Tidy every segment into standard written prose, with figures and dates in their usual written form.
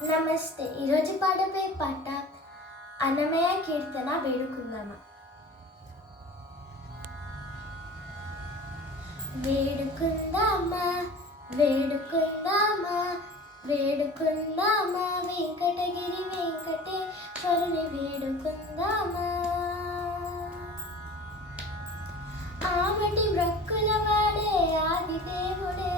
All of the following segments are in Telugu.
నమస్తే. ఈరోజు పాడబోయే పాట అన్నమయ్య కీర్తన వేడుకుందామా. వేడుకుందామా వేడుకుందామా వేడుకుందామా వెంకటగిరి వెంకటేశ్వరుని వేడుకుందామా. ఆమటి మ్రొక్కుల వాడే ఆదిదేవుడే,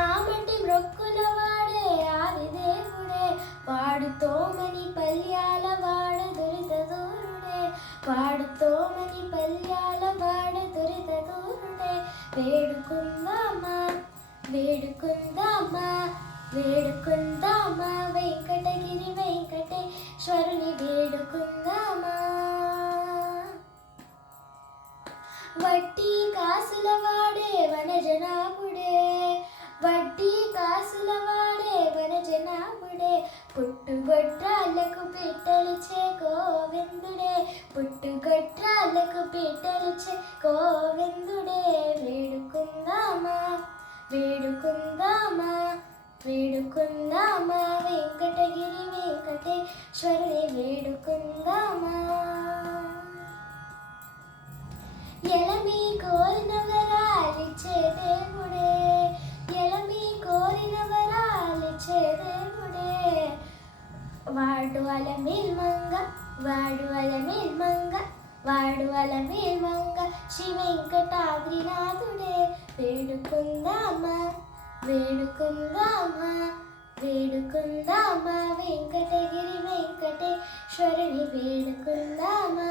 ఆమటి మ్రొక్కుల వాడే ఆదిదేవుడే, వాడుతోమని పల్యాల వాడ దురిత దూరుడే, వాడుతోమని పల్యాల వాడ దురిత దూరుడే. వేడుకుందామా వేడుకుందామా వేడుకుందామా వెంకటగిరి వెంకటేశ్వరుని వేడుకుందామా. వడ్డీ కాసుల వాడే వనజనాభుడే, వడ్డీ కాసుల వాడే వనజనాభుడే, పుట్టుగొడ్రాళ్ళకు పిట్టలిచ్చే గోవిందుడే, పుట్టుగొడ్రాళ్ళకు పిట్టలిచ్చే గోవిందుడే. వేడుకుందామా వేడుకుందామా వేడుకుందామా వెంకటగిరి వెంకటేశ్వరుని వేడుకుందామా. ఎలమి కోరిన వరాలిచ్చే దేవుడే, ఎలమి కోరిన వరాలిచ్చే దేవుడే, వాడు అలమేల్మంగ వాడు అలమేల్మంగ వాడు అలమేల్మంగ శ్రీ వెంకటాద్రినాథుడే. వేడుకుందామా వేడుకుందామా వేడుకుందామా వెంకటగిరి వెంకటేశ్వరుని వేడుకుందామా.